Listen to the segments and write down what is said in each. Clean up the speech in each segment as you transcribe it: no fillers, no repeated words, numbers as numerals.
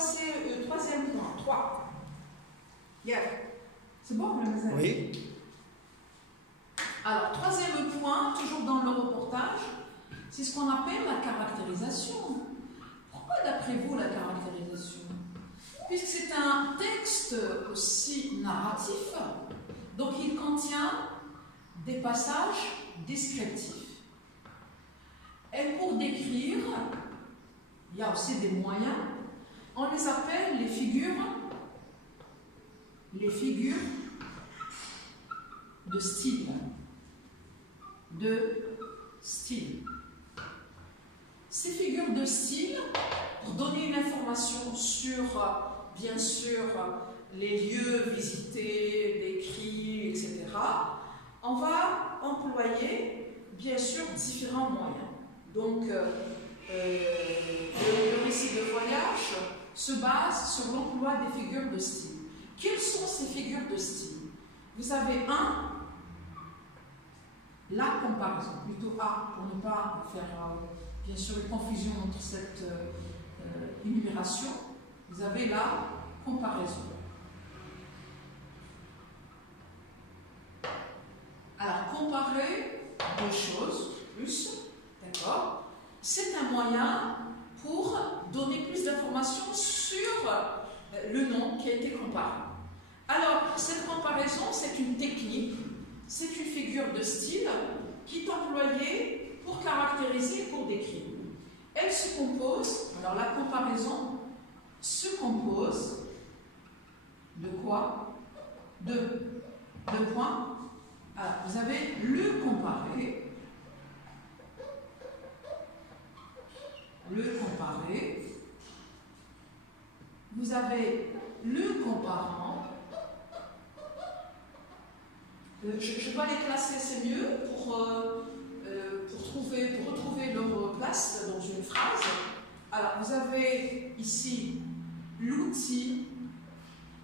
passer au troisième point. 3. Yeah. C'est bon, le message? Oui. Alors, troisième point, toujours dans le reportage, c'est ce qu'on appelle la caractérisation. Pourquoi, d'après vous, la caractérisation? Puisque c'est un texte aussi narratif, donc il contient des passages descriptifs. Et pour décrire, il y a aussi des moyens, on les appelle les figures de style. Ces figures de style, pour donner une information sur, bien sûr, les lieux visités, décrits, etc., on va employer, bien sûr, différents moyens. Donc, le récit de voyage se base sur l'emploi des figures de style. Quelles sont ces figures de style? Vous avez la comparaison, plutôt A, pour ne pas faire bien sûr une confusion entre cette énumération. Vous avez la comparaison. Alors, comparer deux choses, plus, d'accord, c'est un moyen pour donner plus d'informations sur le nom qui a été comparé. Alors, cette comparaison, c'est une technique, c'est une figure de style qui est employée pour caractériser, pour décrire. Elle se compose, alors la comparaison se compose de quoi? De deux points. Alors, vous avez le comparé. Vous avez le comparant. Je dois les classer, c'est mieux pour retrouver leur place dans une phrase. Alors, vous avez ici l'outil,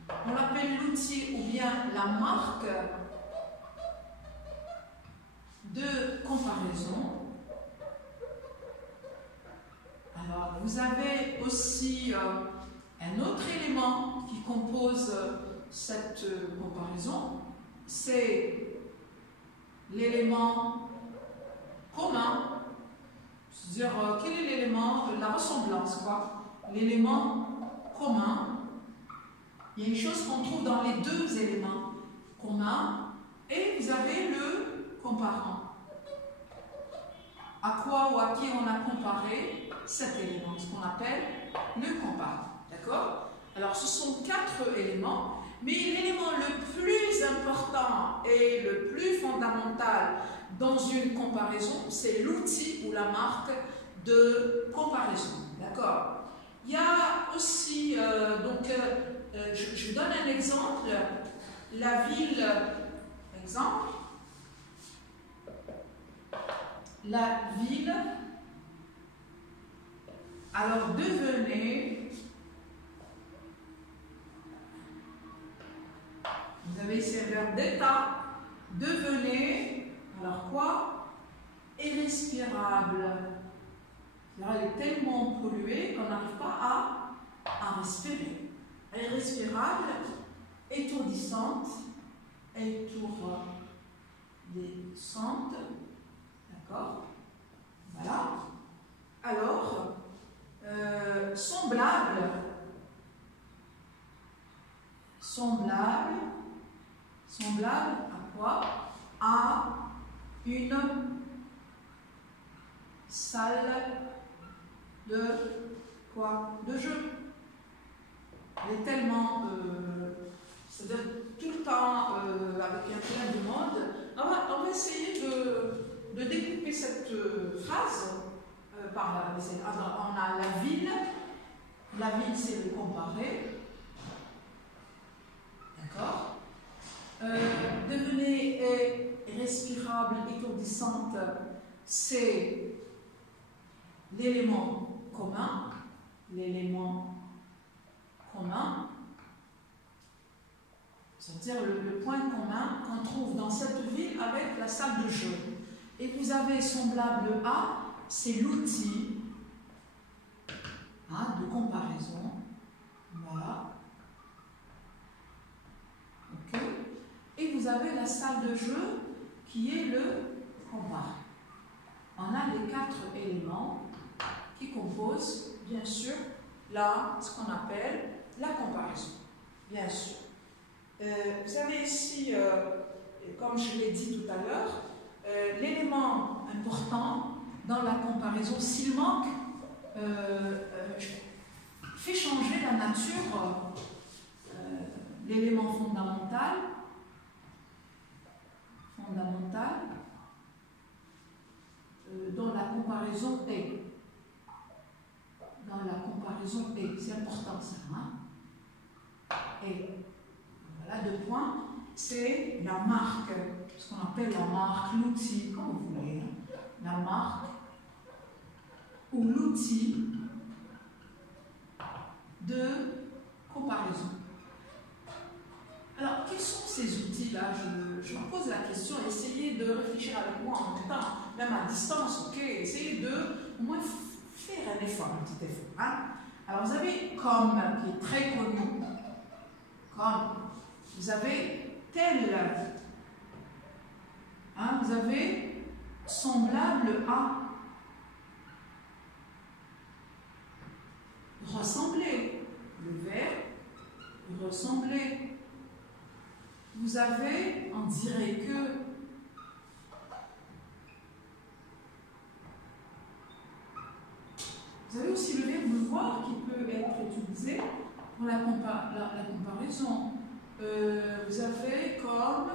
on l'appelle l'outil ou bien la marque de comparaison. Alors, vous avez aussi un autre élément qui compose cette comparaison, c'est l'élément commun. C'est-à-dire, quel est l'élément? La ressemblance, quoi. L'élément commun. Il y a une chose qu'on trouve dans les deux éléments communs, et vous avez le comparant. À quoi ou à qui on a comparé cet élément, ce qu'on appelle le comparant. D'accord? Alors, ce sont 4 éléments, mais l'élément le plus important et le plus fondamental dans une comparaison, c'est l'outil ou la marque de comparaison. D'accord? Il y a aussi, je donne un exemple, la ville, exemple, la ville, alors devenez, vous avez ici un verbe d'état, devenez, alors quoi? Irrespirable. Alors, elle est tellement polluée qu'on n'arrive pas à respirer. Irrespirable, étourdissante, d'accord? Voilà. Alors, semblable à quoi? À une salle de quoi? De jeu. Elle est tellement, c'est-à-dire tout le temps avec un plein de monde. On va essayer de découper cette phrase par là. Alors, on a la ville c'est le comparé. D'accord? Devenez irrespirable, étourdissante, c'est l'élément commun. C'est-à-dire le point commun qu'on trouve dans cette ville avec la salle de jeu. Et vous avez semblable à, c'est l'outil de comparaison. vous avez la salle de jeu qui est le comparé. On a les 4 éléments qui composent, bien sûr, ce qu'on appelle la comparaison. Bien sûr. Vous avez ici, comme je l'ai dit tout à l'heure, l'élément important dans la comparaison, s'il manque, fait changer la nature, l'élément fondamental, dans la comparaison est. Dans la comparaison est, c'est important ça, hein? Et voilà 2 points, c'est la marque, ce qu'on appelle la marque, l'outil, comme vous voulez, hein? La marque ou l'outil de comparaison. Alors, quels sont ces outils-là? Je me pose la question, essayez de réfléchir avec moi en même temps, même à distance, ok? Essayez de au moins faire un effort, un petit effort. Hein? Alors, vous avez comme, qui est très connu, comme, vous avez tel, hein, vous avez semblable à, ressembler, le verbe, ressembler. Vous avez, on dirait que, vous avez aussi le verbe voir qui peut être utilisé pour la comparaison. Vous avez comme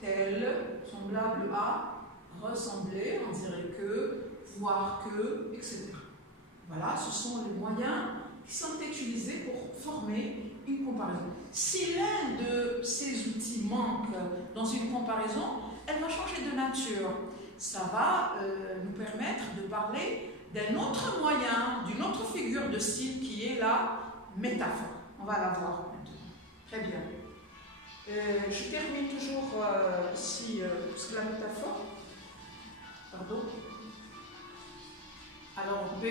tel, semblable à, ressembler, on dirait que, voir que, etc. Voilà, ce sont les moyens qui sont utilisés pour former une comparaison. Si l'un de ces outils manque dans une comparaison, elle va changer de nature. Ça va nous permettre de parler d'un autre moyen, d'une autre figure de style qui est la métaphore. On va la voir maintenant. Très bien. Je termine toujours ici, parce que la métaphore, pardon. Alors B,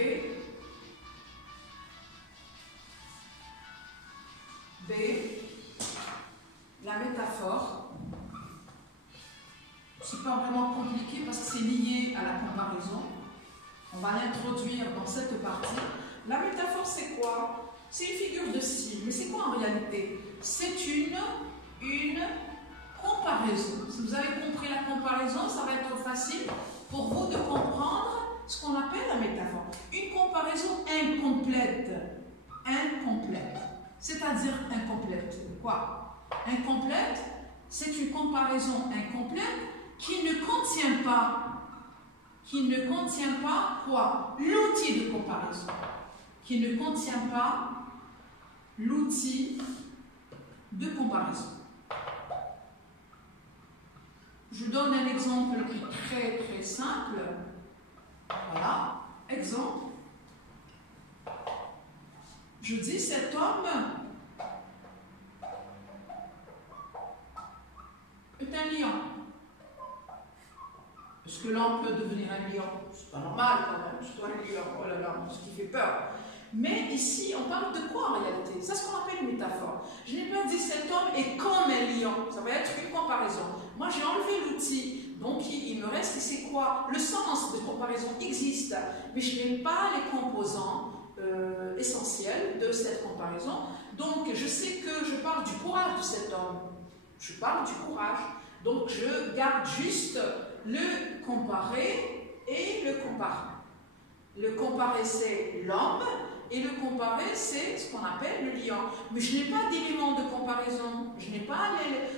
la métaphore, c'est pas vraiment compliqué parce que c'est lié à la comparaison. On va l'introduire dans cette partie. La métaphore, c'est quoi? C'est une figure de style. Mais c'est quoi en réalité? C'est une comparaison. Si vous avez compris la comparaison, ça va être facile pour vous de comprendre ce qu'on appelle la métaphore. Une comparaison incomplète. Incomplète. C'est-à-dire incomplète. Quoi? Incomplète, c'est une comparaison incomplète qui ne contient pas quoi? L'outil de comparaison. Qui ne contient pas l'outil de comparaison. Je donne un exemple qui est très très simple. Voilà, exemple. Je dis cet homme est un lion. Est-ce que l'homme peut devenir un lion? C'est pas normal quand même, c'est toi un lion, oh là là, ce qui fait peur. Mais ici, on parle de quoi en réalité? C'est ce qu'on appelle une métaphore. Je n'ai pas dit cet homme est comme un lion, ça va être une comparaison. Moi j'ai enlevé l'outil, donc il me reste, et c'est quoi? Le sens de comparaison existe, mais je n'ai pas les composants essentiels de cette comparaison. Donc je sais que je parle du courage de cet homme. Je parle du courage. Donc je garde juste le comparé et le comparé. Le comparé c'est l'homme et le comparé c'est ce qu'on appelle le lion. Mais je n'ai pas d'élément de comparaison. Je n'ai pas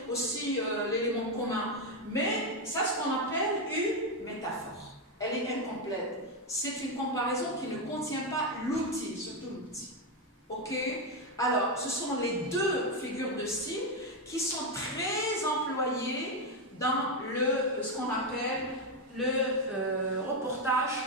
aussi l'élément commun. Mais ça c'est ce qu'on appelle une métaphore. Elle est incomplète. C'est une comparaison qui ne contient pas l'outil, surtout l'outil. Ok? Alors, ce sont les deux figures de style qui sont très employées dans ce qu'on appelle le reportage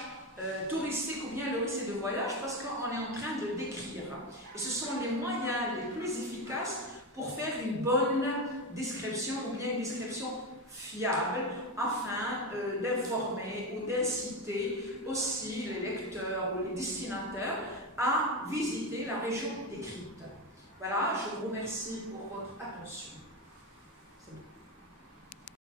touristique ou bien le récit de voyage parce qu'on est en train de décrire. Et ce sont les moyens les plus efficaces pour faire une bonne description ou bien une description fiable afin d'informer ou d'inciter aussi les lecteurs ou les destinataires à visiter la région décrite. Voilà, je vous remercie pour votre attention.